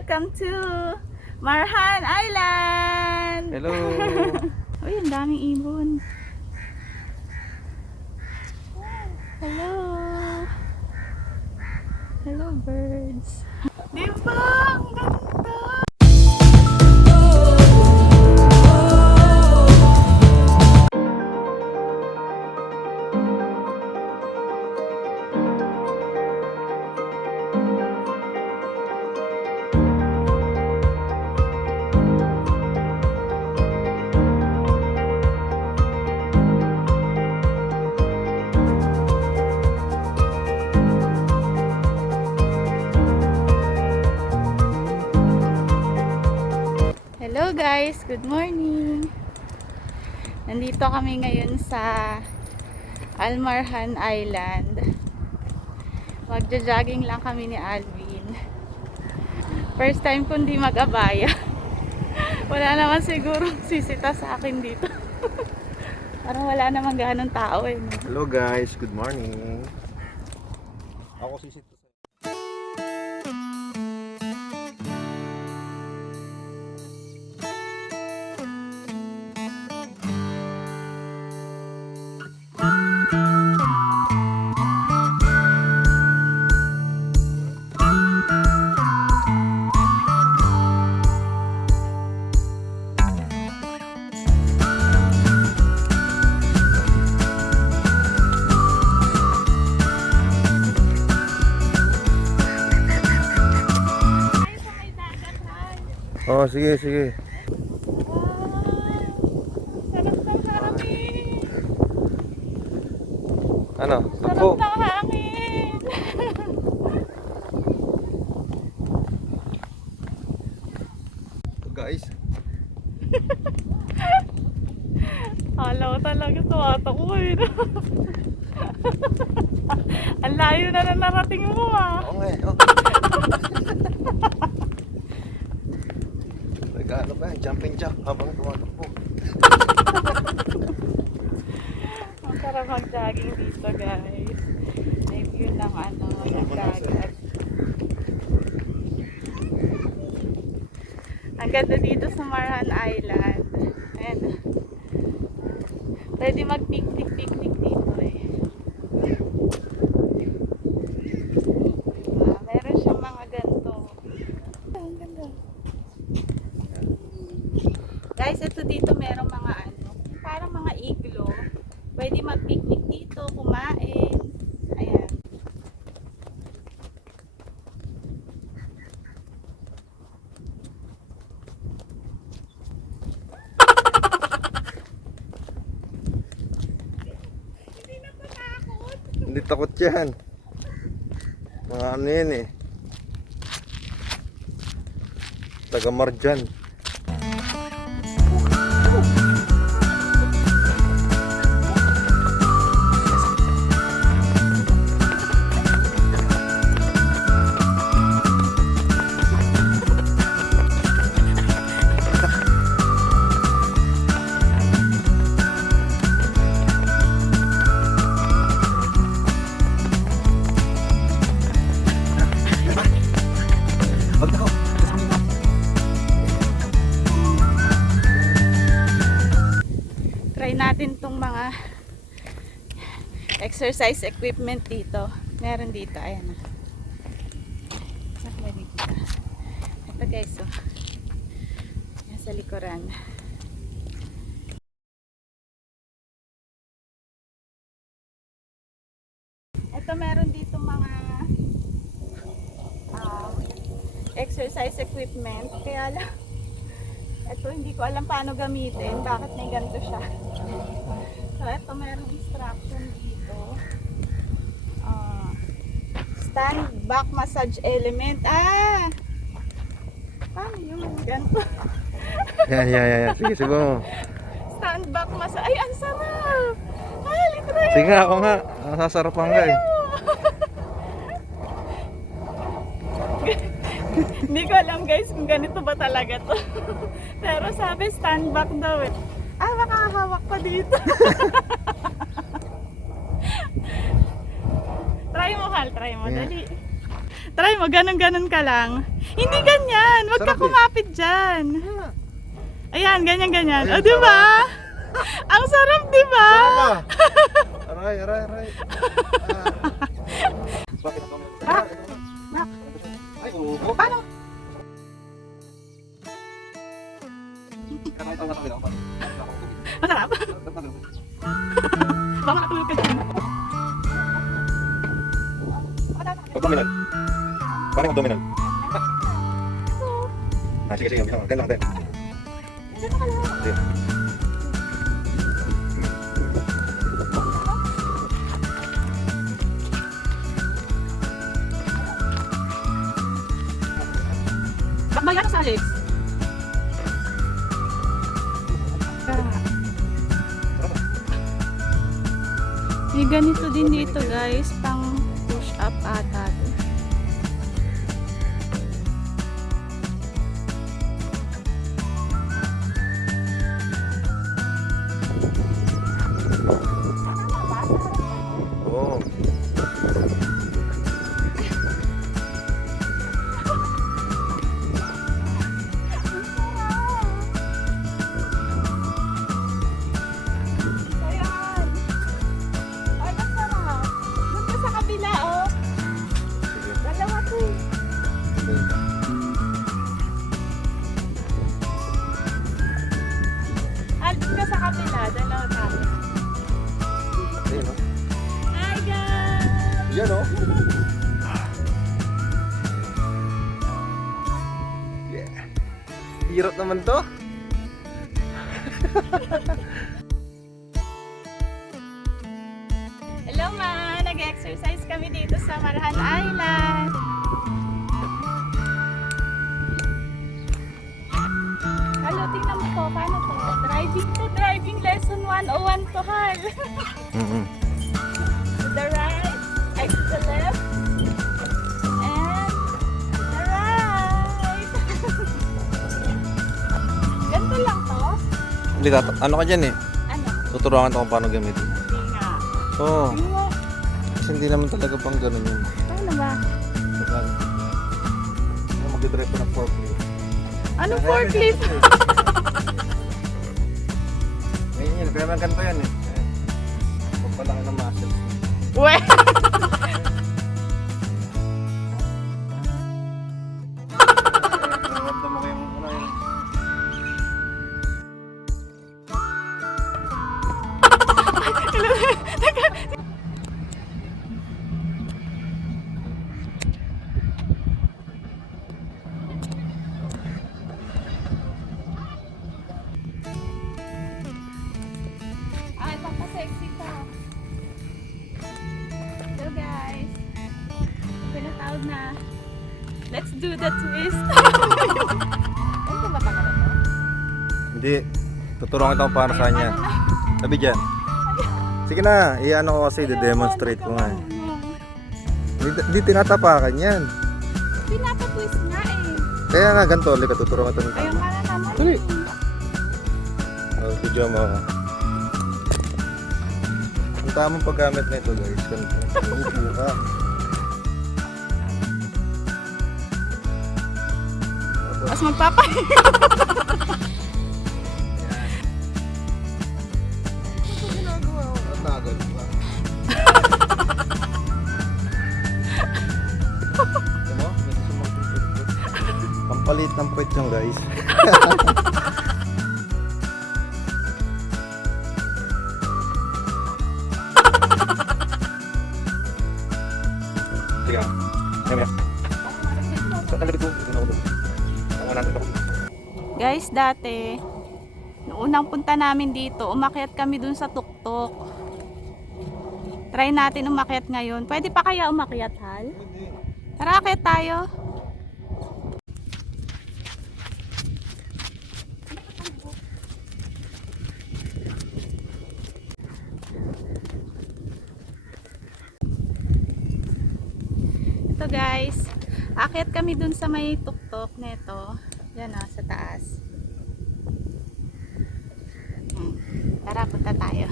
Welcome to Marhan Island! Hello! Uy, ang daming ibon. Hello! Hello, birds. Diba? Ang ganda! Hello guys, good morning. Nandito kami ngayon sa Almarhan Island. Magja-jogging lang kami ni Alvin. First time ko hindi mag-abaya. Wala naman siguro sisita sa akin dito. Parang wala naman ganong tao eh. No? Hello guys, good morning. Ako sisito sa... Oh, sige, sige. Wow! Sarap ng hangin! Ano? Sarap Takbo. ng hangin! Guys. Akala ko talaga tumatakbo eh. No? Ang layo na narating mo ah. Oo nga eh. Oh. Nag-ano ba yan? Jumping jack habang tumatakbo. Ang sarap mag-jogging dito guys. May view ng ano, ng dagat. Ang ganda dito sa Marhan Island. Ayan. Pwede mag-picnic dito eh. Meron siyang mga ganito. Ang ganda. Guys, ito dito merong mga ano, parang mga iglo. Pwede mag-picnic dito, kumain. Ayan. Hindi takot yan. Mga ano yan eh. Taga Marjan. Try natin tong mga exercise equipment dito. Meron dito, ayan. Saan ba dito? Ito guys, oh. Yan sa likuran. Ito meron dito mga exercise equipment. Kaya lang, ito hindi ko alam paano gamitin. Bakit may ganito siya? So, ito merong instruction dito. Stand back massage element. Paano yun? Ganito. Yan. Sige, siguro. Stand back massage. Ay, ang sarap! Literal! Sige nga, ako nga. Nasasarapan ka eh. Hindi ko alam guys kung ganito ba talaga to. Pero sabi stand back daw eh. Makahawak pa dito. Try mo Hal, try mo. Yeah. Dali. Try mo, ganun-ganun ka lang. Hindi ganyan. Huwag ka Sarap eh. kumapit dyan. Ayan, ganyan-ganyan. O, Ayan, di ba? Ang sarap, di ba? Aray, aray, aray. Bakit ako? Ay, oo. Paano? Masarap. Baka makatulog ka dyan. Abdominal. Paano yung abdominal? Sige, sige. Ten lang, ten. Sige. Bakbayan sa Alex. May ganito din dito guys, pang push up ata to. Oo. Ayan. Ay, masarap. Doon ka sa kabila, oh. Sige. Dalawa to. Ah, doon ka sa kabila. Dalawa tayo. Ayun, no? Hi, guys! Yan, oh. Yeah. Hirap naman to. Hello, ma! Nag-exercise kami dito sa Marahan Island. Halo, tingnan mo to. Paano to? Driving lesson 101 to, Hal. To the right, ay to the left, and to the right. Ganito lang to? Hindi, ano ka dyan eh? Ano? Tuturuan ko kung paano gamitin. Hindi nga. Oo. Ano nga? Kasi hindi naman talaga pang ganun yun. Paano ba? Mag-drive ko ng forklift. Anong forklift? Ngayon yun, kaya naman ganito yan eh. Pagpalaki ng muscle. We! Naramdam mo kayong ano yun. Ay, papasexy ka. So guys, pinatawag na. Let's do the twist. Ano ba pa ka na to? Hindi. Tuturuan kita kung paano sa kanya. Sabi dyan. Sige na, i-ano ko kasi, de-demonstrate ko nga. Hindi tinatapakan yan. Pinapatwist nga eh. Kaya nga ganito, ulit tuturuan kita ng Ayun tama. ka na naman. Tuloy. eh. Video mo ako. Ang tamang paggamit na ito guys, ganito. Upo ka. Mas magpapahinga. Natagal pa. Ito mo? Pwede sa mga pampalit ng puwet yung guys. Sige na. Ngayon yan. Sa talagang ito. Ang natin ito. Guys, dati, noong unang punta namin dito, umakyat kami dun sa tuktok. Try natin umakyat ngayon. Pwede pa kaya umakyat, Hal? Tara, akyat tayo. Ito guys, akyat kami dun sa may tuktok nito. Yan o, sa taas. Tara, punta tayo.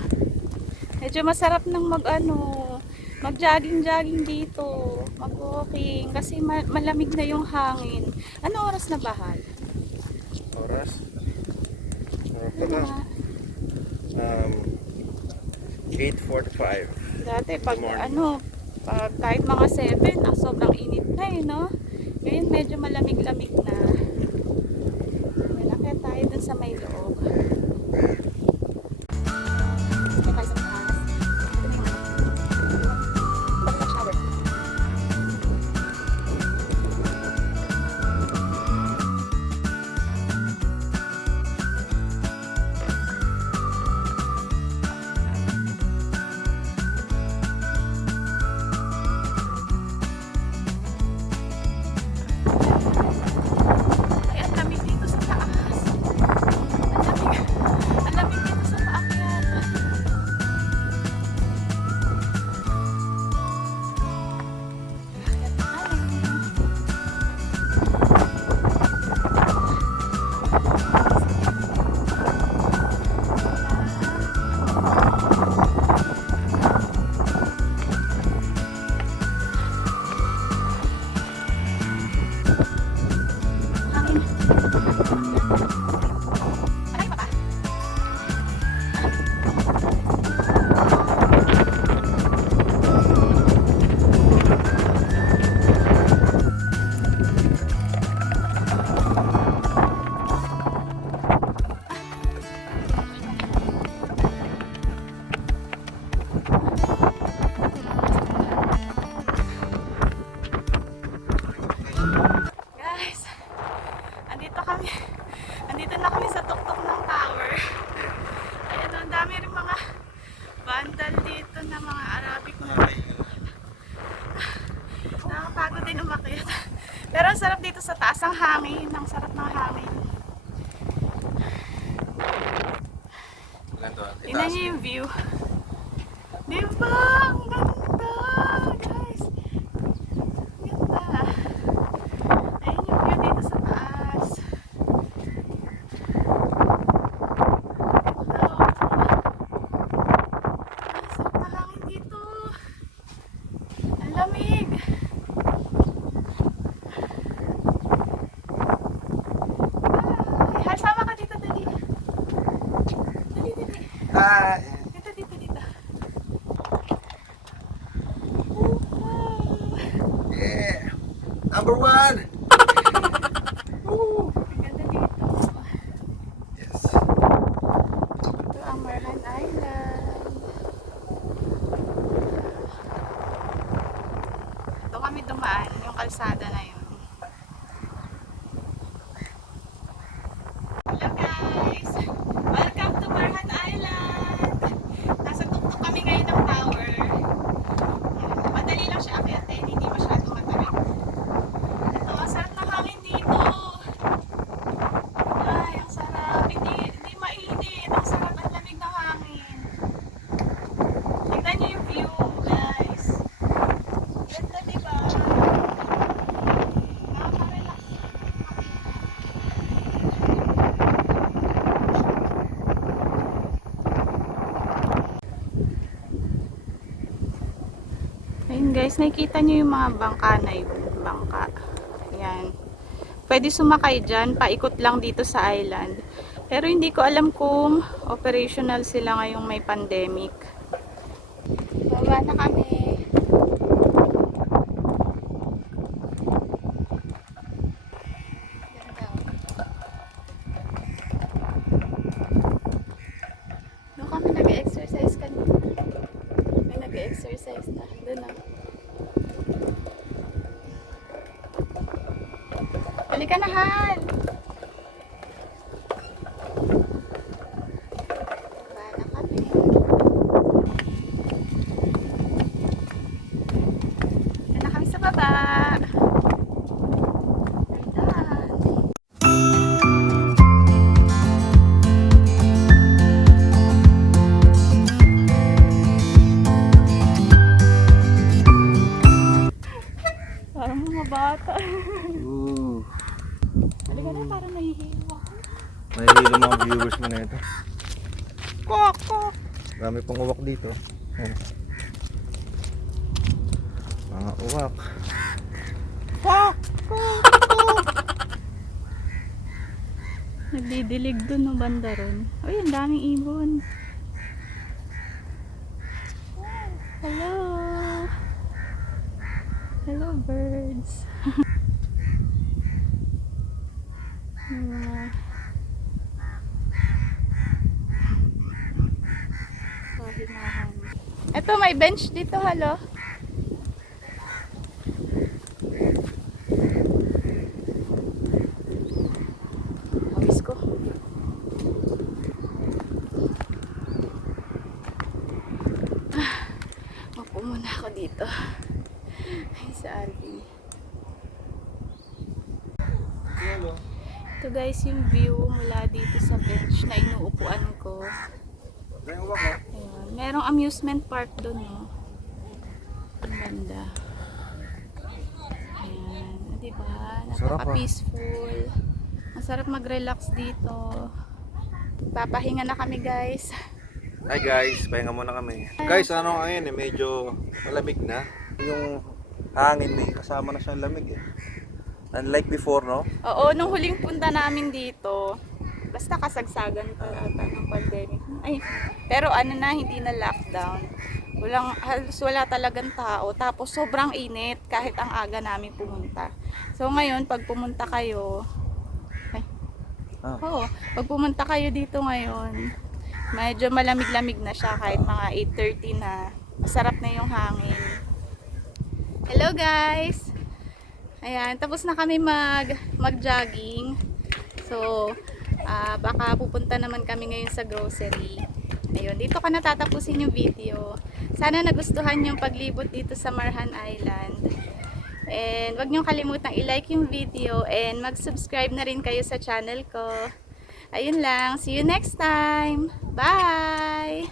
Medyo masarap ng mag-jogging-jogging dito, mag-walking, kasi malamig na yung hangin. Ano oras na bahal? Oras? Ano pa ba? 8:45. Dati pag Morning. pag kahit mga 7, ang sobrang init na eh, no? Ngayon medyo malamig-lamig na. Malaki tayo dun sa may loob. Dito tayo sa taas. Ito yung shower. Ay, ang lamig dito sa taas. Ang lamig dito sa paakyat. Paakyat tayo. Hangin. Malayo pa ba? Guys, andito kami. Andito na kami sa tuktok ng tower. Ayan, ang dami rin mga vandal dito na mga Arabic na. Nakakapagod din umakyat. Pero ang sarap dito sa taas, ang hangin. Ang sarap ng hangin. Ilan doon? Tingnan niyo yung view. Diba? Ang ganda, guys. Ganda. Ayun yung view dito sa taas. Ganda. Ang sarap na hangin dito. Ang lamig. Ay, Hal, sama ka dito, dali. Dali, dali. Ah! Dito, dito, dito. Wow. Yeah! Number 1! Woo! Ang ganda dito. Yes. Ito ang Marhan Island. Ito kami dumaan, yung kalsada na yun. Hello guys! Welcome to Marhan Island! Nasa tuktok kami ngayon ng tower. Madali lang siya akyatin, hindi masyadong matarik. Ito, ang sarap ng hangin dito. Ay, ang sarap. Hindi mainit. Ang sarap at lamig ng hangin. Tignan niyo yung view, guys. Ganda, diba? Nakaka-relax. Ayun guys, nakikita niyo yung mga bangka na yun. Bangka. Ayan. Pwede sumakay dyan, paikot lang dito sa island. Pero hindi ko alam kung operational sila ngayong may pandemic. Baba na kami. Ganda. Doon kami nag-exercise kanina. May nag-exercise na. Doon na. Halika na, Han! Baba na kami. Doon na kami sa baba. We're done. Parang mga bata. Ooh. Halika na, parang nahihilo ako. Nahihilo mga viewers mo na ito. Kok, kok! Dami pang uwak dito. Ayan. Mga uwak. Nagdidilig dun no banda ron. Uy, ang daming ibon. Hello. Hello birds. Mga pahimahan. Ito may bench dito, halo. Awis ko. Mapo muna ako dito. Ay, sa RV. Ito guys yung view mula dito sa bench na inuupuan ko. May uwak oh. Ayan. Merong amusement park doon, no? Ang ganda. Ayan. Diba? Sarap, Napaka-peaceful. Ang sarap mag-relax dito. Papahinga na kami, guys. Hi guys, pahinga muna kami. Guys, ano ngayon medyo malamig na. Yung hangin kasama na siyang lamig eh. Unlike before, no? Oo, nung huling punta namin dito, basta kasagsagan pa ata ng pandemic. Ay, pero ano na, hindi na lockdown. Halos wala talagang tao. Tapos sobrang init kahit ang aga namin pumunta. So ngayon, pag pumunta kayo, pag pumunta kayo dito ngayon, medyo malamig-lamig na siya kahit mga 8:30 na. Masarap na yung hangin. Hello guys! Ayan, tapos na kami mag-jogging. So, baka pupunta naman kami ngayon sa grocery. Ayun, dito ka natatapusin yung video. Sana nagustuhan yung paglibot dito sa Marhan Island. And wag niyong kalimutang i-like yung video and mag-subscribe na rin kayo sa channel ko. Ayun lang, see you next time. Bye!